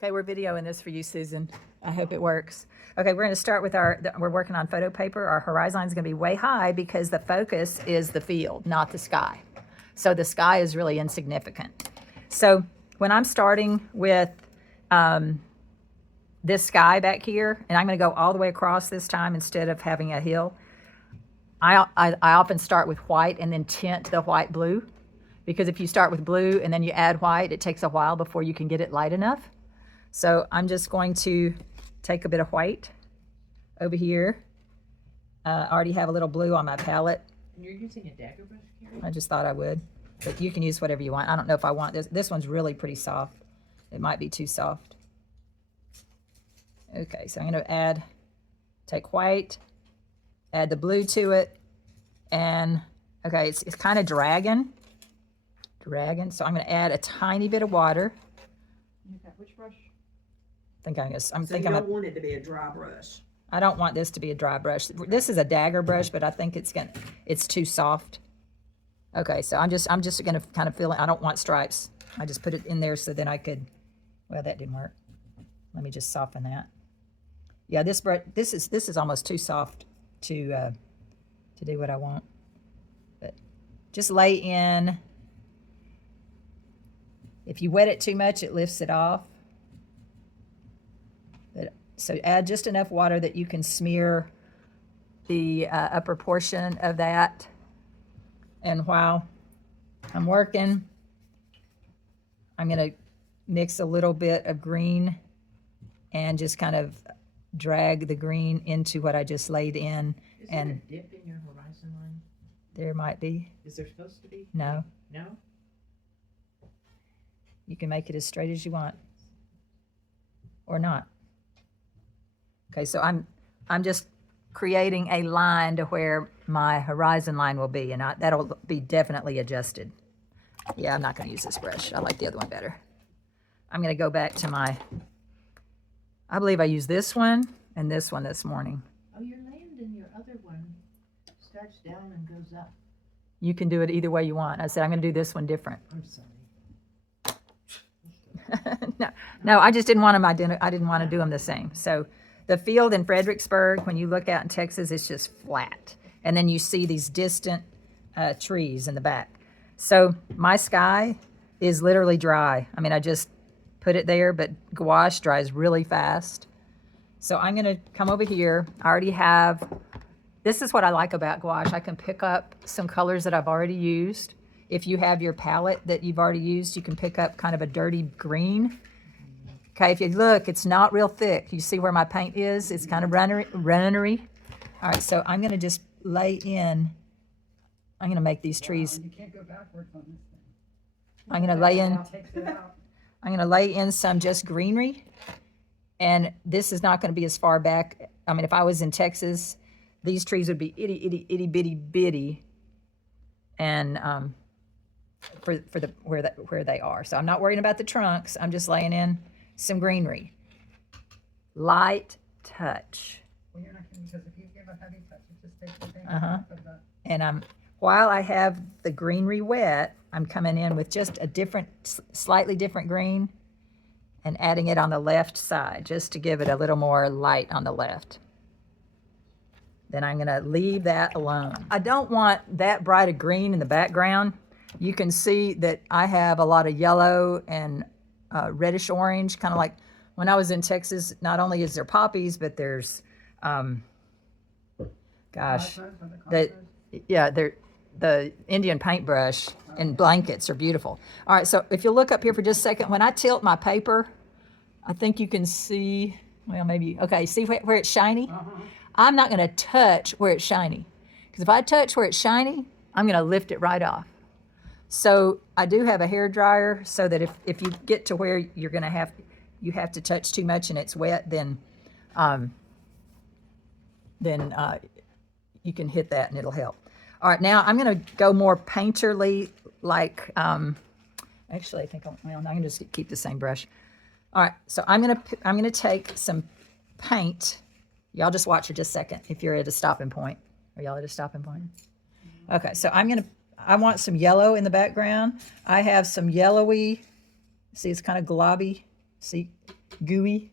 Okay, we're videoing this for you, Susan. I hope it works. Okay, we're going to start with we're working on photo paper. Our horizon is going to be way high because the focus is the field, not the sky. So the sky is really insignificant. So when I'm starting with this sky back here, and I'm going to go all the way across this time instead of having a hill, I often start with white and then tint the white blue, because if you start with blue and then you add white, it takes a while before you can get it light enough. So I'm just going to take a bit of white over here. I already have a little blue on my palette. And you're using a dagger brush, Carrie? I just thought I would, but you can use whatever you want. I don't know if I want this. This one's really pretty soft. It might be too soft. Okay, so I'm going to take white, add the blue to it, and okay, it's kind of dragging. So I'm going to add a tiny bit of water. Okay, which brush? I think You don't want it to be a dry brush. I don't want this to be a dry brush. This is a dagger brush, but I think it's too soft. Okay, so I'm just gonna kind of feel it. I don't want stripes. I just put it in there so then I could. Well, that didn't work. Let me just soften that. Yeah, this is almost too soft to do what I want. But just lay in. If you wet it too much, it lifts it off. So add just enough water that you can smear the upper portion of that. And while I'm working, I'm going to mix a little bit of green and just kind of drag the green into what I just laid in. Is there a dip in your horizon line? There might be. Is there supposed to be? No. No? You can make it as straight as you want. Or not. Okay, so I'm just creating a line to where my horizon line will be, and that'll be definitely adjusted. Yeah, I'm not going to use this brush. I like the other one better. I'm going to go back to I believe I used this one and this one this morning. Oh, your land in your other one starts down and goes up. You can do it either way you want. I said I'm going to do this one different. I'm sorry. No, I just didn't want them I didn't want to do them the same. So the field in Fredericksburg, when you look out in Texas, it's just flat. And then you see these distant trees in the back. So my sky is literally dry. I mean, I just put it there, but gouache dries really fast. So I'm going to come over here. I already have, this is what I like about gouache. I can pick up some colors that I've already used. If you have your palette that you've already used, you can pick up kind of a dirty green. Okay, if you look, it's not real thick. You see where my paint is? It's kind of runnery. All right, so I'm going to just lay in. I'm going to make these trees. You can't go backwards on this thing. I'm going to lay in some just greenery. And this is not going to be as far back. I mean, if I was in Texas, these trees would be itty bitty. And for where they are. So I'm not worrying about the trunks. I'm just laying in some greenery. Light touch. Well, you're not going to, because if you give a heavy touch, it just takes the paint off of the... And while I have the greenery wet, I'm coming in with just a slightly different green and adding it on the left side just to give it a little more light on the left. Then I'm going to leave that alone. I don't want that bright a green in the background. You can see that I have a lot of yellow and reddish orange, kind of like when I was in Texas. Not only is there poppies, but there's, the Indian paintbrush and blankets are beautiful. All right, so if you look up here for just a second, when I tilt my paper, I think you can see, well, maybe, okay, see where it's shiny? I'm not going to touch where it's shiny, because if I touch where it's shiny, I'm going to lift it right off. So I do have a hair dryer so that if you get to where you have to touch too much and it's wet, then you can hit that and it'll help. All right, now I'm going to go more painterly, like actually I think I can just keep the same brush. All right, so I'm going to take some paint. Y'all just watch for just a second if you're at a stopping point. Are y'all at a stopping point? Okay, so I want some yellow in the background. I have some yellowy, see it's kind of globby. See, gooey.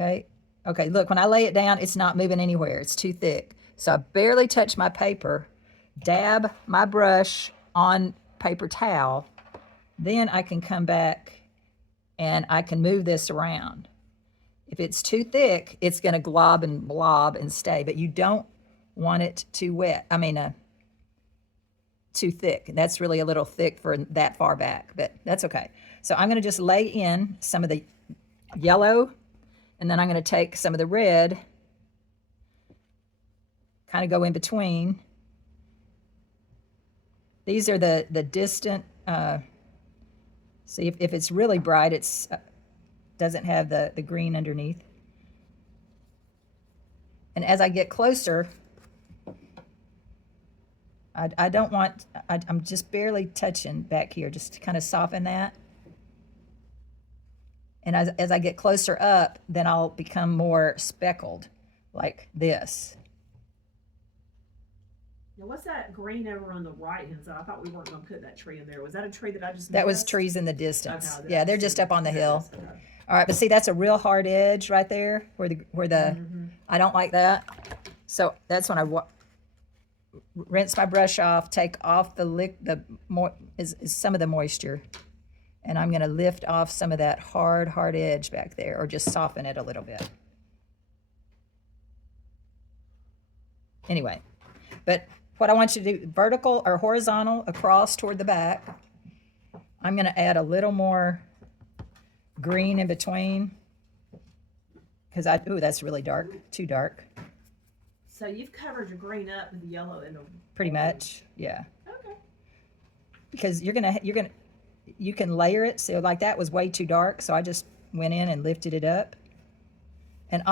Okay. Okay, look, when I lay it down, it's not moving anywhere. It's too thick. So I barely touch my paper, dab my brush on paper towel, then I can come back and I can move this around. If it's too thick, it's going to glob and blob and stay, but you don't want it too wet. Too thick. That's really a little thick for that far back, but that's okay. So I'm going to just lay in some of the yellow, and then I'm going to take some of the red, kind of go in between. These are the distant, see if it's really bright, it's doesn't have the green underneath. And as I get closer, I don't want, I'm just barely touching back here just to kind of soften that. And as I get closer up, then I'll become more speckled like this. Now, what's that green over on the right hand side? I thought we weren't going to put that tree in there. Was that a tree that I just That was missed? trees in the distance. Okay, Yeah, they're just up on the hill. Okay. All right, but see, that's a real hard edge right there where the I don't like that. So that's when I rinse my brush off, take off some of the moisture, and I'm going to lift off some of that hard edge back there, or just soften it a little bit. Anyway, but what I want you to do, vertical or horizontal across toward the back. I'm going to add a little more green in between, because ooh, that's really dark, too dark. So you've covered your green up with the yellow and the Pretty much, yeah. Okay. Because you can layer it. So like that was way too dark, so I just went in and lifted it up. And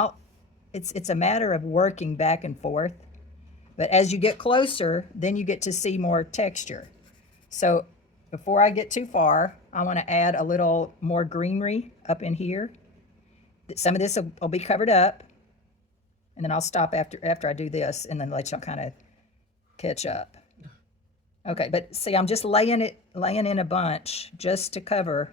it's a matter of working back and forth. But as you get closer, then you get to see more texture. So before I get too far, I want to add a little more greenery up in here. Some of this will be covered up, and then I'll stop after I do this, and then let y'all kind of catch up. Okay, but see, I'm just laying in a bunch just to cover,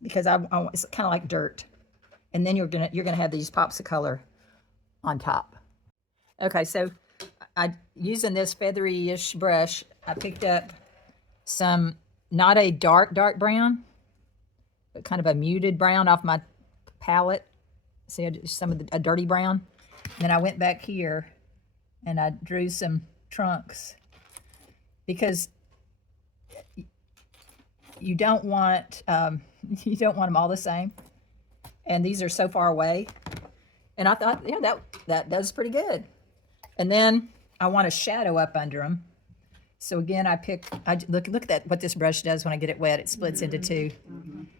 because it's kind of like dirt, and then you're gonna have these pops of color on top. Okay, so using this feathery-ish brush, I picked up some, not a dark brown, but kind of a muted brown off my palette. See, a dirty brown. And then I went back here and I drew some trunks, because you don't want them all the same. And these are so far away. And I thought, yeah, that does pretty good. And then I want a shadow up under them. So again, look at that, what this brush does when I get it wet. It splits into two.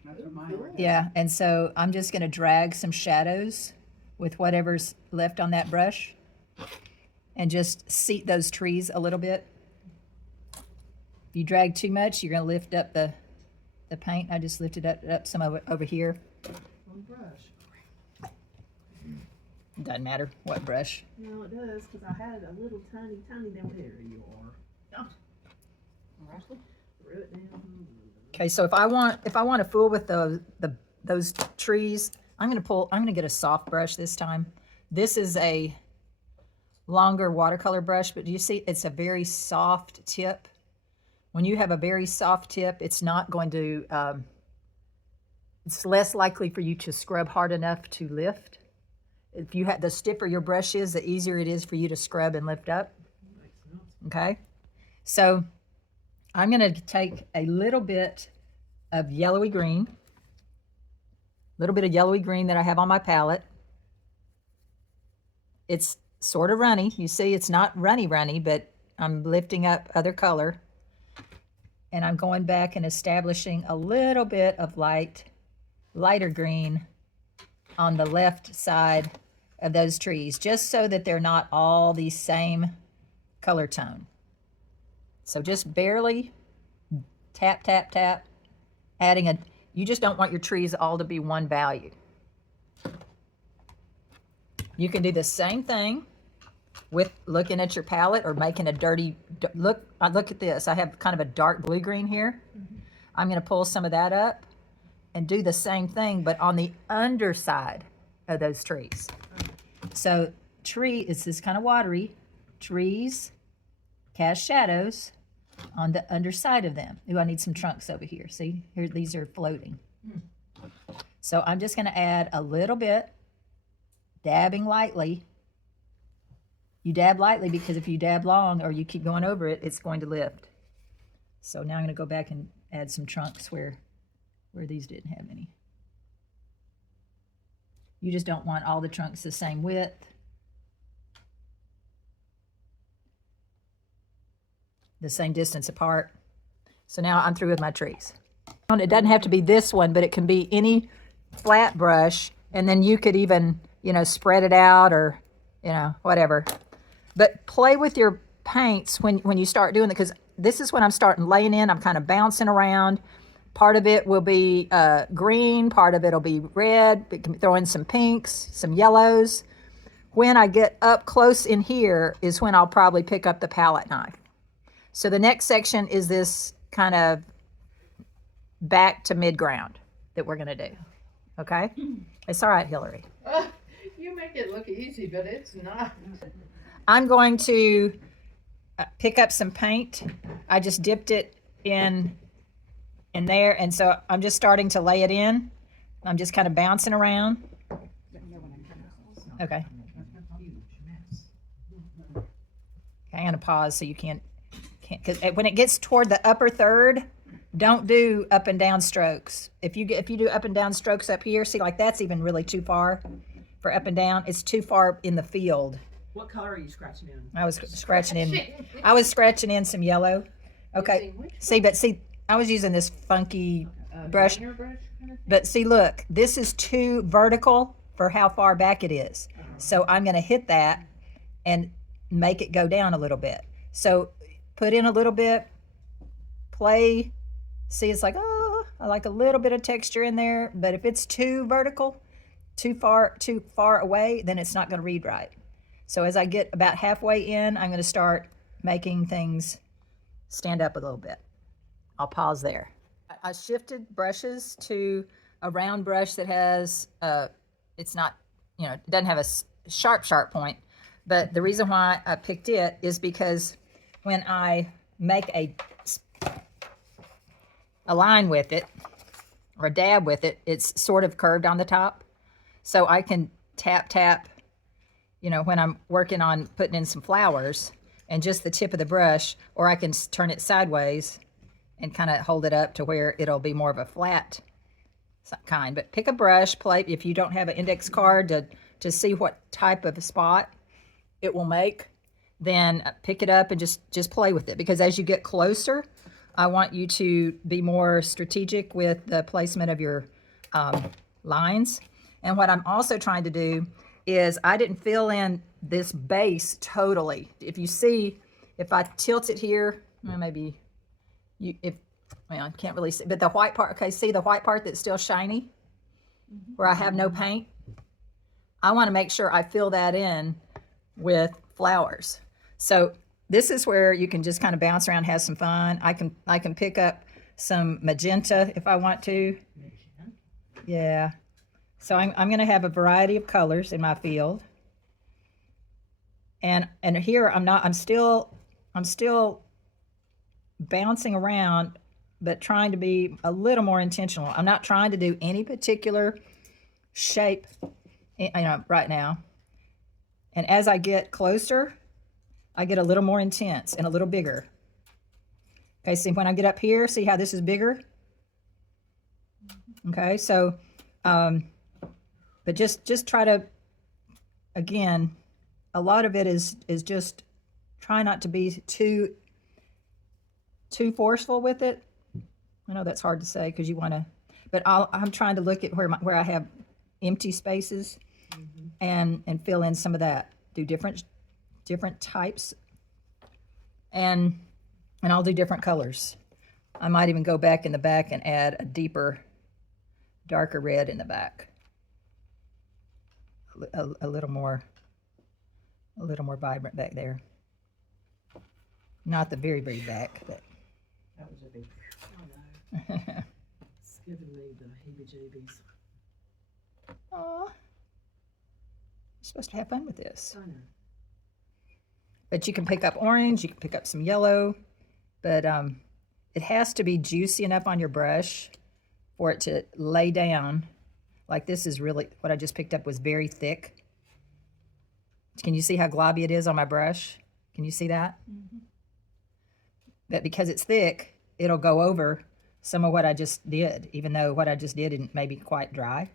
That's what mine is. Yeah, and so I'm just going to drag some shadows with whatever's left on that brush and just seat those trees a little bit. If you drag too much, you're going to lift up the paint. I just lifted up some of it over here. One brush. Doesn't matter what brush. No, it does, because I had a little tiny down there. You are. Oh. Threw it down. Okay, so if I want to fool with those trees, I'm gonna get a soft brush this time. This is a longer watercolor brush, but do you see it's a very soft tip? When you have a very soft tip, it's not going to, it's less likely for you to scrub hard enough to lift. If you have, the stiffer your brush is, the easier it is for you to scrub and lift up. Okay, so I'm going to take a little bit of yellowy green, that I have on my palette. It's sort of runny. You see, it's not runny, but I'm lifting up other color. And I'm going back and establishing a little bit of lighter green on the left side of those trees, just so that they're not all the same color tone. So just barely tap, tap, tap, adding you just don't want your trees all to be one value. You can do the same thing with looking at your palette or making a dirty, look at this. I have kind of a dark blue green here. I'm going to pull some of that up and do the same thing, but on the underside of those trees. So tree is this kind of watery. Trees cast shadows on the underside of them. Ooh, I need some trunks over here. See, here, these are floating. So I'm just going to add a little bit, dabbing lightly. You dab lightly because if you dab long or you keep going over it, it's going to lift. So now I'm going to go back and add some trunks where these didn't have any. You just don't want all the trunks the same width. The same distance apart. So now I'm through with my trees. It doesn't have to be this one, but it can be any flat brush, and then you could even, you know, spread it out or, you know, whatever. But play with your paints when you start doing it, because this is when I'm starting laying in. I'm kind of bouncing around. Part of it will be green, part of it will be red. We can throw in some pinks, some yellows. When I get up close in here is when I'll probably pick up the palette knife. So the next section is this kind of back to mid-ground that we're going to do. Okay? It's all right, Hillary. You make it look easy, but it's not. I'm going to pick up some paint. I just dipped it in there, and so I'm just starting to lay it in. I'm just kind of bouncing around. Okay. Okay, I'm going to pause so you can't, because when it gets toward the upper third, don't do up and down strokes. If you do up and down strokes up here, see, like that's even really too far for up and down. It's too far in the field. What color are you scratching in? I was scratching in some yellow. Okay. See, I was using this funky brush. But see, look, this is too vertical for how far back it is. So I'm going to hit that and make it go down a little bit. So put in a little bit, play. See, it's like, oh, I like a little bit of texture in there. But if it's too vertical, too far away, then it's not going to read right. So as I get about halfway in, I'm going to start making things stand up a little bit. I'll pause there. I shifted brushes to a round brush that has, it's not, you know, it doesn't have a sharp point. But the reason why I picked it is because when I make a line with it or dab with it, it's sort of curved on the top. So I can tap, you know, when I'm working on putting in some flowers and just the tip of the brush, or I can turn it sideways and kind of hold it up to where it'll be more of a flat kind. But pick a brush, play, if you don't have an index card to see what type of spot it will make, then pick it up and just play with it. Because as you get closer, I want you to be more strategic with the placement of your lines. And what I'm also trying to do is I didn't fill in this base totally. If you see, if I tilt it here, well, maybe I can't really see, but the white part, okay, see the white part that's still shiny where I have no paint? I want to make sure I fill that in with flowers. So this is where you can just kind of bounce around, have some fun. I can pick up some magenta if I want to. Yeah. So I'm going to have a variety of colors in my field. And here I'm still bouncing around, but trying to be a little more intentional. I'm not trying to do any particular shape, you know, right now. And as I get closer, I get a little more intense and a little bigger. Okay, see when I get up here, see how this is bigger? Okay, so, but just try to, again, a lot of it is just try not to be too forceful with it. I know that's hard to say because you want to, but I'm trying to look at where I have empty spaces and fill in some of that. Do different types, and I'll do different colors. I might even go back in the back and add a deeper, darker red in the back. A little more vibrant back there. Not the very back, but That was a big. Oh, no. giving me the heebie-jeebies. Aw. You're supposed to have fun with this. I know. But you can pick up orange, you can pick up some yellow, but it has to be juicy enough on your brush for it to lay down. Like this is really, what I just picked up was very thick. Can you see how globby it is on my brush? Can you see that? Mm-hmm. But because it's thick, it'll go over some of what I just did, even though what I just did isn't maybe quite dry.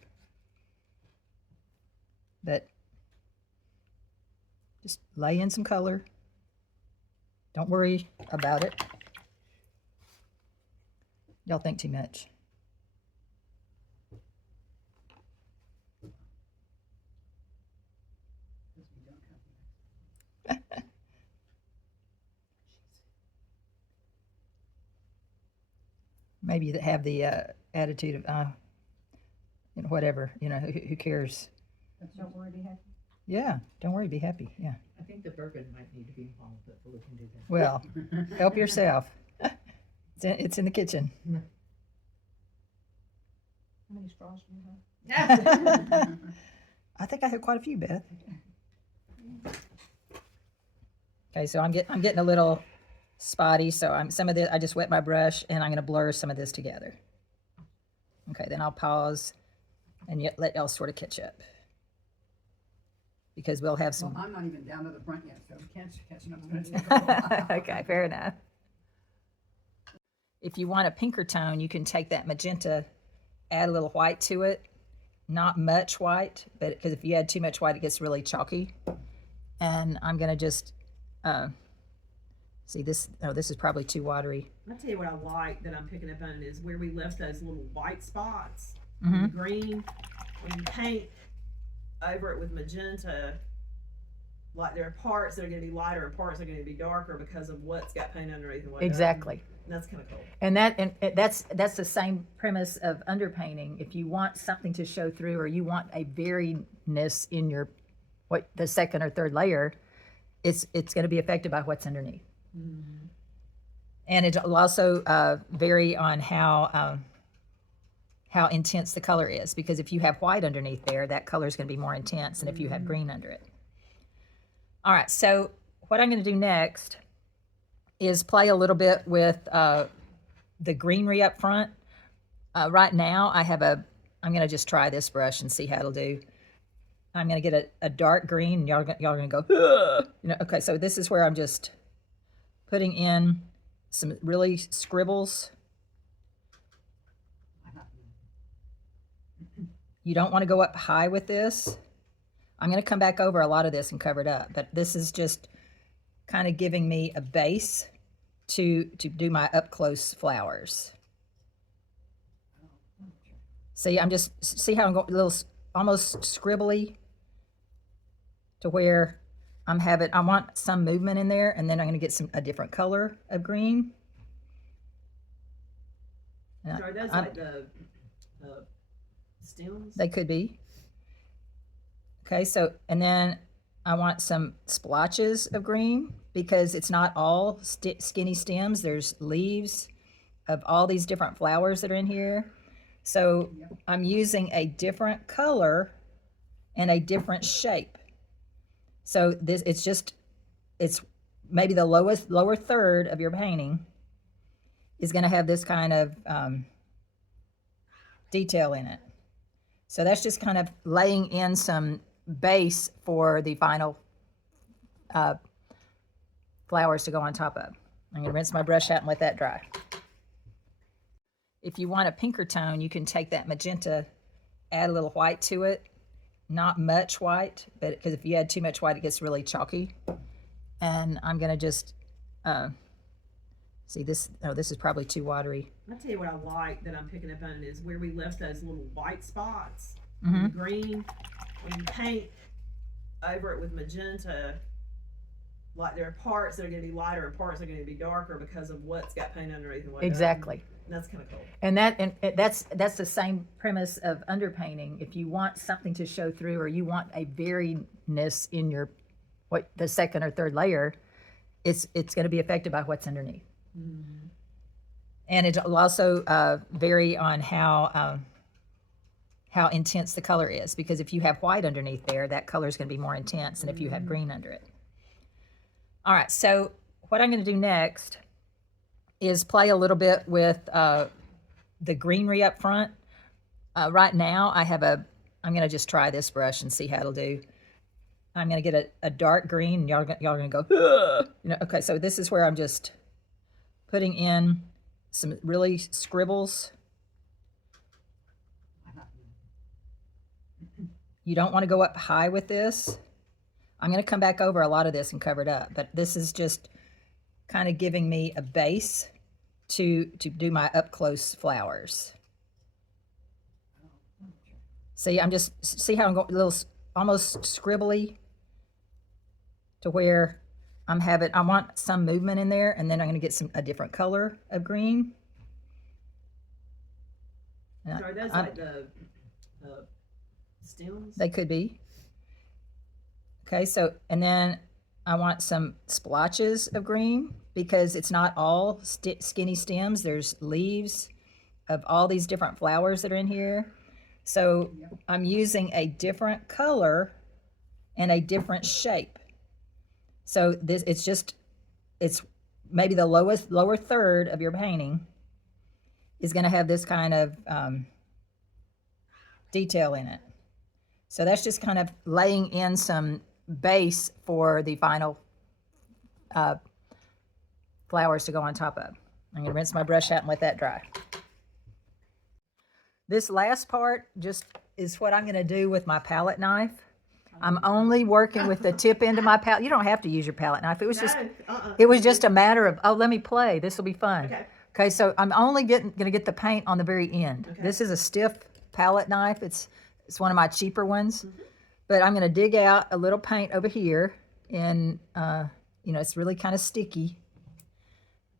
But just lay in some color. Don't worry about it. Y'all think too much. Maybe you have the attitude of, whatever, who cares? Don't worry, be happy. Yeah, don't worry, be happy. Yeah. I think the bourbon might need to be involved, but we can do that. Well, help yourself. It's in the kitchen. How many straws do you have? I think I have quite a few, Beth. Okay, so I'm getting a little spotty, so some of this I just wet my brush and I'm going to blur some of this together. Okay, then I'll pause and let y'all sort of catch up, because we'll have some. Well, I'm not even down to the front yet, so catching up is going to take a while. Okay, fair enough. If you want a pinker tone, you can take that magenta, add a little white to it. Not much white, but because if you add too much white, it gets really chalky. And I'm going to just see this. Oh, this is probably too watery. I tell you what I like that I'm picking up on is where we left those little white spots, Mm-hmm. the green. When you paint over it with magenta, like there are parts that are going to be lighter and parts that are going to be darker because of what's got paint underneath and what doesn't. Exactly. And that's kind of cool. And that's the same premise of underpainting. If you want something to show through, or you want a variedness in your the second or third layer, it's going to be affected by what's underneath. Mm-hmm. And it'll also vary on how intense the color is, because if you have white underneath there, that color is going to be more intense than if you have green under it. All right, so what I'm going to do next is play a little bit with the greenery up front. Right now, I'm going to just try this brush and see how it'll do. I'm going to get a dark green, and y'all are going to go, okay, so this is where I'm just putting in some really scribbles. You don't want to go up high with this. I'm going to come back over a lot of this and cover it up, but this is just kind of giving me a base to do my up close flowers. See, see how I'm going a little almost scribbly to where I want some movement in there, and then I'm going to get a different color of green. So are those like the stems? They could be. Okay, so, and then I want some splotches of green, because it's not all skinny stems. There's leaves of all these different flowers that are in here. So I'm using a different color and a different shape. So it's maybe the lower third of your painting is going to have this kind of detail in it. So that's just kind of laying in some base for the final flowers to go on top of. I'm going to rinse my brush out and let that dry. If you want a pinker tone, you can take that magenta, add a little white to it. Not much white, but because if you add too much white, it gets really chalky. And I'm going to just see this. Oh, this is probably too watery. I tell you what I like that I'm picking up on is where we left those little white spots, Mm-hmm. the green. When you paint over it with magenta, like there are parts that are going to be lighter and parts that are going to be darker because of what's got paint underneath and what doesn't. Exactly. And that's kind of cool. And that's the same premise of underpainting. If you want something to show through, or you want a variedness in your the second or third layer, it's going to be affected by what's underneath. Mm-hmm. And it'll also vary on how intense the color is, because if you have white underneath there, that color is going to be more intense than if you have green under it. All right, so what I'm going to do next is play a little bit with the greenery up front. Right now, I'm going to just try this brush and see how it'll do. I'm going to get a dark green, and y'all are going to go, ugh! You know. Okay, so this is where I'm just putting in some really scribbles. You don't want to go up high with this. I'm going to come back over a lot of this and cover it up, but this is just kind of giving me a base to do my up close flowers. See, see how I'm going a little almost scribbly to where I want some movement in there, and then I'm going to get a different color of green. So are those like the stems? They could be. Okay, so, and then I want some splotches of green, because it's not all skinny stems. There's leaves of all these different flowers that are in here. So I'm using a different color and a different shape. So it's maybe the lower third of your painting is going to have this kind of detail in it. So that's just kind of laying in some base for the final flowers to go on top of. I'm going to rinse my brush out and let that dry. This last part just is what I'm going to do with my palette knife. I'm only working with the tip end of my palette. You don't have to use your palette knife. It was just a matter of, oh, let me play. This will be fun. Okay, so I'm only going to get the paint on the very end. Okay. This is a stiff palette knife. It's one of my cheaper ones. Mm-hmm. But I'm going to dig out a little paint over here, and it's really kind of sticky.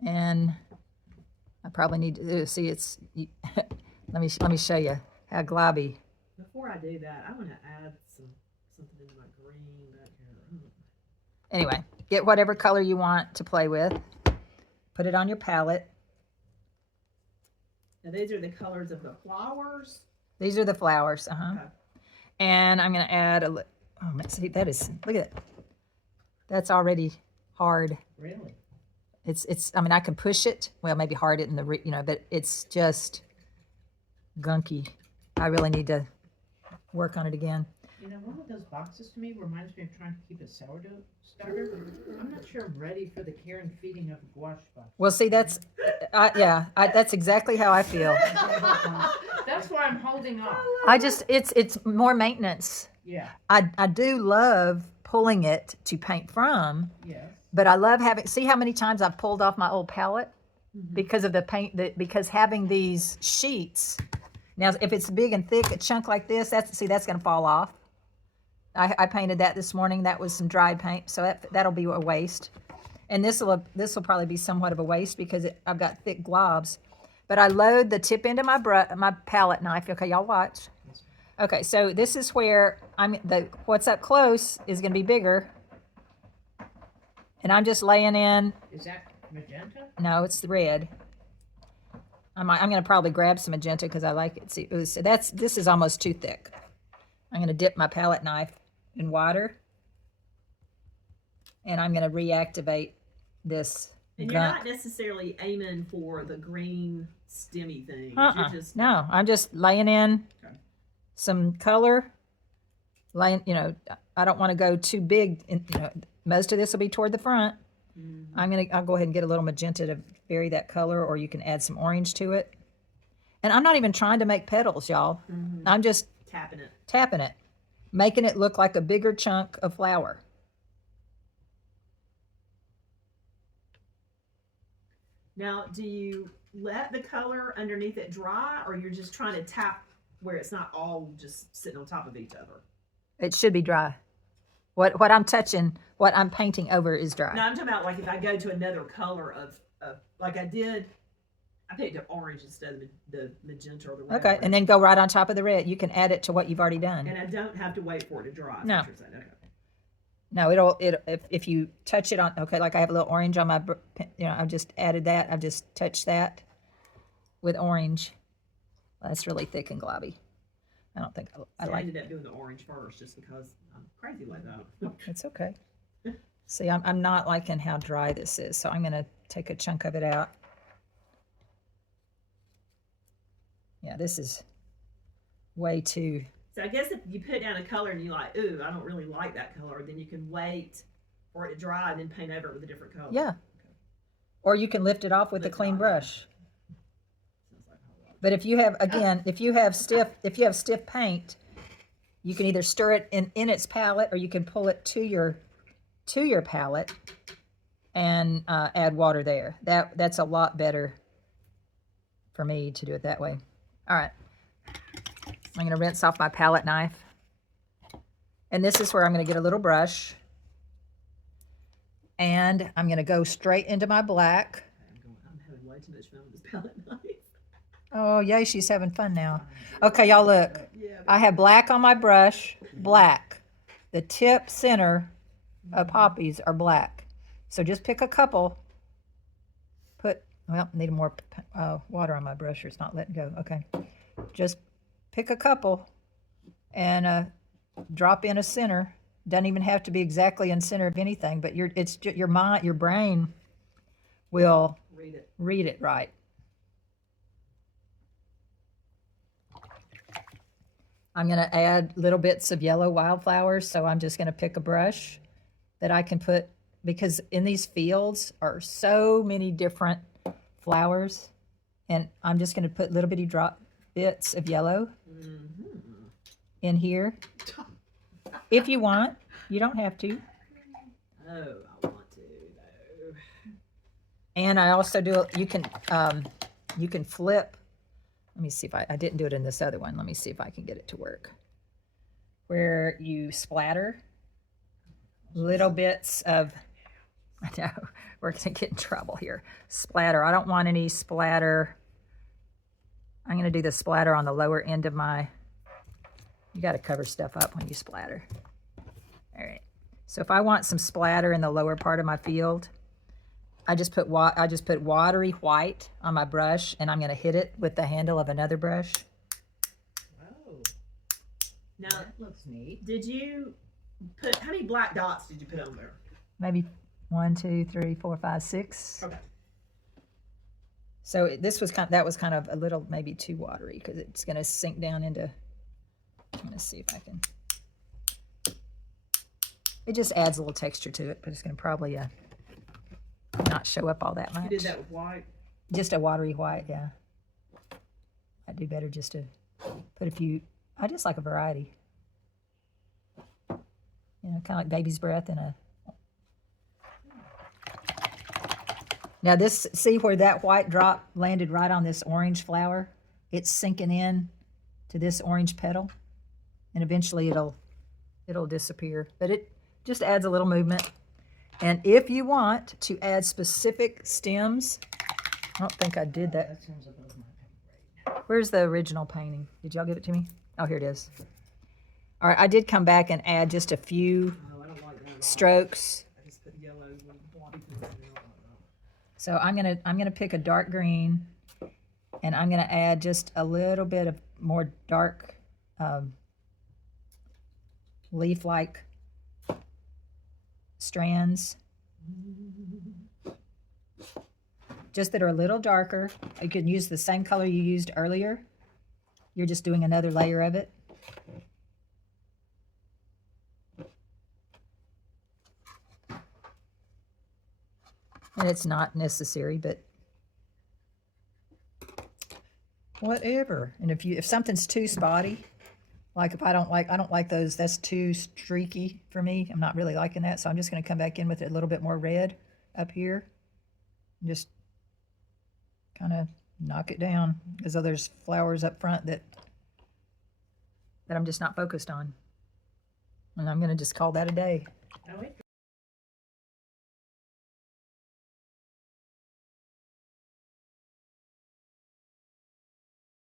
And I probably need to see it's. Let me show you how globby. Before I do that, I want to add something in my green back here. Anyway, get whatever color you want to play with. Put it on your palette. Now these are the colors of the flowers. These are the flowers. Okay. And I'm going to add oh, let's see, look at it. That's already hard. Really? I mean, I can push it. Well, maybe hard it in the, but it's just gunky. I really need to work on it again. One of those boxes to me reminds me of trying to keep a sourdough starter. I'm not sure I'm ready for the care and feeding of a gouache box. Well, see, that's exactly how I feel. That's why I'm holding off. It's more maintenance. Yeah. I do love pulling it to paint from. Yes. But I love see how many times I've pulled off my old palette because of the paint, because having these sheets. Now, if it's big and thick, a chunk like this, that's going to fall off. I painted that this morning. That was some dried paint, so that'll be a waste. And this will probably be somewhat of a waste because I've got thick globs. But I load the tip end of my palette knife. Okay, y'all watch. Okay, so this is where what's up close is going to be bigger. And I'm just laying in. Is that magenta? No, it's the red. I'm going to probably grab some magenta because I like it. See, this is almost too thick. I'm going to dip my palette knife in water, and I'm going to reactivate this. And you're not necessarily aiming for the green stemmy thing. No, I'm just laying in some color. I don't want to go too big. Most of this will be toward the front. Mm-hmm. I'll go ahead and get a little magenta to vary that color, or you can add some orange to it. And I'm not even trying to make petals, y'all. Mm-hmm. I'm just tapping it, making it look like a bigger chunk of flower. Now, do you let the color underneath it dry, or you're just trying to tap where it's not all just sitting on top of each other? It should be dry. What I'm touching, what I'm painting over is dry. No, I'm talking about like if I go to another color of like I picked up orange instead of the magenta or the red. Okay, and then go right on top of the red. You can add it to what you've already done. And I don't have to wait for it to dry. No. Okay. No, if you touch it on, okay, like I have a little orange on my, I've just added that. I've just touched that. with orange. That's really thick and globby. I don't think I See, I like ended up doing the orange first just because I'm crazy like that. It's okay. See, I'm not liking how dry this is, so I'm going to take a chunk of it out. Yeah, this is way too... So I guess if you put down a color and you like, ooh, I don't really like that color, then you can wait for it to dry and then paint over it with a different color. Yeah. Or you can lift it off with a Lift it clean off, brush. Sounds like a whole lot. But if you have, again, if you have stiff paint, you can either stir it in its palette, or you can pull it to your palette and add water there. That's a lot better for me to do it that way. All right. I'm going to rinse off my palette knife. And this is where I'm going to get a little brush. And I'm going to go straight into my black. I'm having way too much fun with this palette knife. Oh, yay, she's having fun now. Okay, y'all look. Yeah, I have black on my brush, black. The tip center of poppies are black. So just pick a couple. Need more water on my brush or it's not letting go. Okay. Just pick a couple and drop in a center. Doesn't even have to be exactly in center of anything, but your brain will read it right. I'm going to add little bits of yellow wildflowers, so I'm just going to pick a brush that I can put, because in these fields are so many different flowers, and I'm just going to put little bitty bits of yellow in here. If you want, you don't have to. Oh, I want to though. And I also do, you can flip. Let me see if I didn't do it in this other one. Let me see if I can get it to work. Where you splatter little bits of, I know, we're going to get in trouble here. Splatter. I don't want any splatter. I'm going to do the splatter on the lower end of my, you got to cover stuff up when you splatter. All right. So if I want some splatter in the lower part of my field, I just put watery white on my brush, and I'm going to hit it with the handle of another brush. Oh, Now, that looks neat. did you put, how many black dots did you put on there? Maybe 1, 2, 3, 4, 5, 6. Okay. So this was that was kind of a little maybe too watery, because it's going to sink down into. I'm going to see if I can. It just adds a little texture to it, but it's going to probably not show up all that much. You did that with white? Just a watery white, yeah. I'd do better just to put a few. I just like a variety. You know, kind of like baby's breath in a. Now this, see where that white drop landed right on this orange flower? It's sinking in to this orange petal, and eventually it'll disappear. But it just adds a little movement. And if you want to add specific stems, I don't think I did that. That seems above my pay grade. Where's the original painting? Did y'all give it to me? Oh, here it is. All right, I did come back and add just a few Oh, I don't like that at all. strokes. I just put yellow and blobby things in there. I don't like that. So I'm gonna pick a dark green, and I'm gonna add just a little bit of more dark leaf-like strands, just that are a little darker. You can use the same color you used earlier. You're just doing another layer of it. And it's not necessary, but whatever. And if something's too spotty, like if I don't like those, that's too streaky for me. I'm not really liking that, so I'm just going to come back in with a little bit more red up here. And just kind of knock it down, as though there's flowers up front that I'm just not focused on. And I'm going to just call that a day. Oh,